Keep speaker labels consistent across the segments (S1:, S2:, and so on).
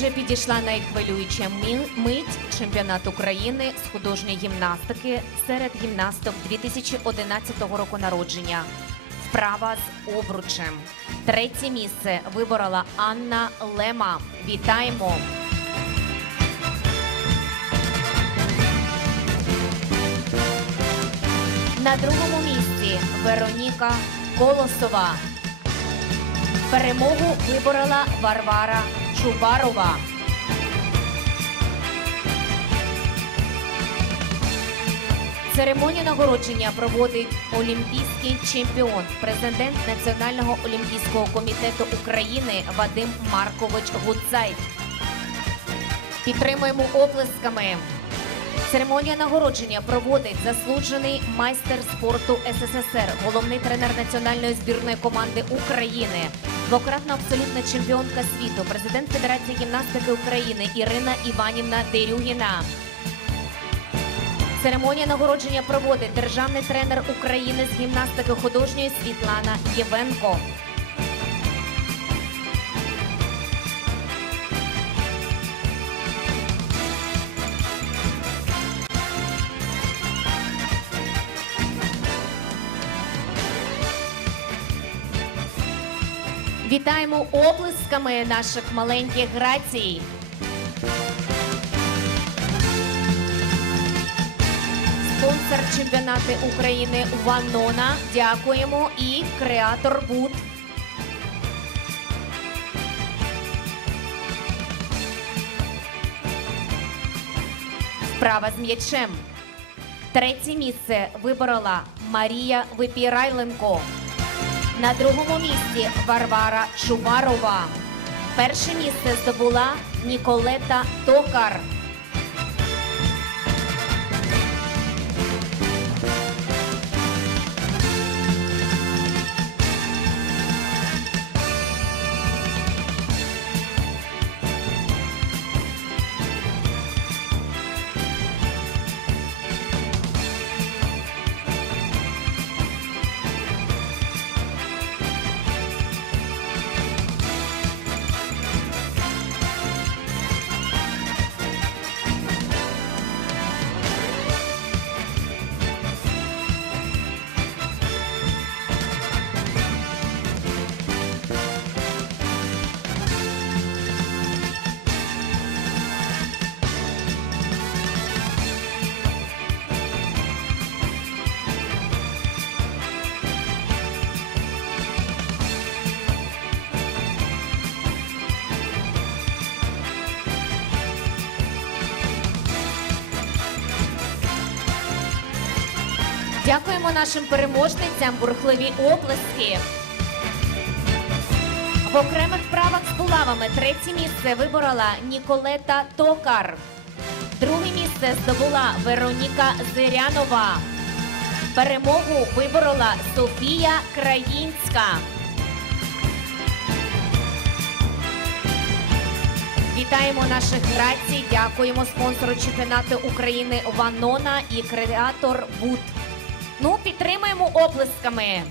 S1: Отже, підійшла найхвилююча мить чемпіонат України з художньої гімнастики серед гімнасток 2011 року народження. Вправа з обручем. Третє місце виборола Анна Лема. Вітаємо! На другому місці Вероніка Колосова. Перемогу виборола Варвара Чубарова. Церемонію нагородження проводить олімпійський чемпіон, президент Національного олімпійського комітету України Вадим Маркович Гудзай. Підтримуємо оплесками. Церемонія нагородження проводить заслужений майстер спорту СССР, головний тренер національної збірної команди України, двократна абсолютна чемпіонка світу, президент Федерації гімнастики України Ірина Іванівна Дерюгіна. Церемонія нагородження проводить державний тренер України з гімнастики художньої Світлана Євенко. Вітаємо оплесками наших маленьких грацій. Спонсор чемпіонату України Ванона. Дякуємо. І креатор Буд. Вправа з м'ячем. Третє місце виборола Марія Випірайленко. На другому місці Варвара Чубарова. Перше місце здобула Ніколета Токар. Дякуємо нашим переможницям, бурхливі оплески. В окремих вправах з булавами третє місце виборола Ніколета Токар. Друге місце здобула Вероніка Зирянова. Перемогу виборола Софія Країнська. Вітаємо наших грацій, дякуємо спонсору чемпіонату України Ванона і креатор Буд. Ну, підтримуємо оплесками.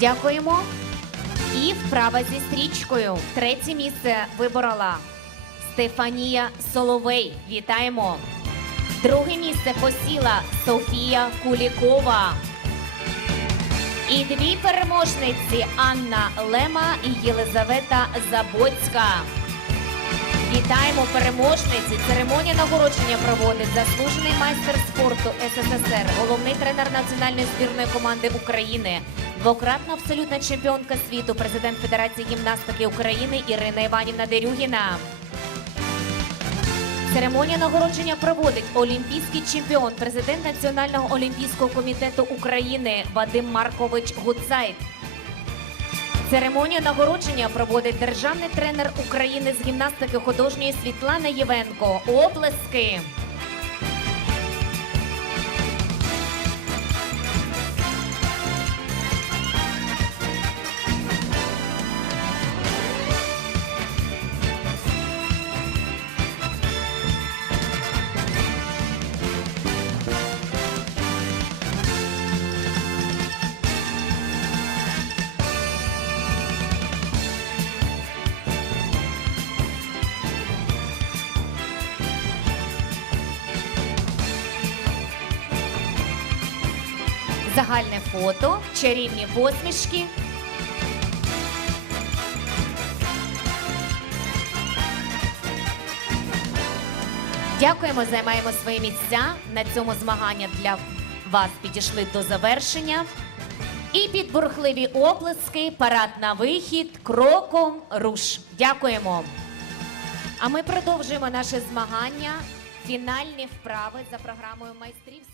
S1: Дякуємо. І вправа зі стрічкою. Третє місце виборола Стефанія Соловей. Вітаємо. Друге місце посіла Софія Кулікова. І дві переможниці Анна Лема і Єлизавета Забоцька. Вітаємо переможниці. Церемонія нагородження проводить заслужений майстер спорту СССР, головний тренер національної збірної команди України, двократна абсолютна чемпіонка світу, президент Федерації гімнастики України Ірина Іванівна Дерюгіна. Церемонія нагородження проводить олімпійський чемпіон, президент Національного олімпійського комітету України Вадим Маркович Гуцайт. Церемонію нагородження проводить державний тренер України з гімнастики художньої Світлана Євенко. Оплески. Загальне фото, чарівні посмішки. Дякуємо, займаємо свої місця. На цьому змагання для вас підійшли до завершення. І під бурхливі оплески, парад на вихід, кроком руш. Дякуємо. А ми продовжуємо наше змагання. Фінальні вправи за програмою майстрів.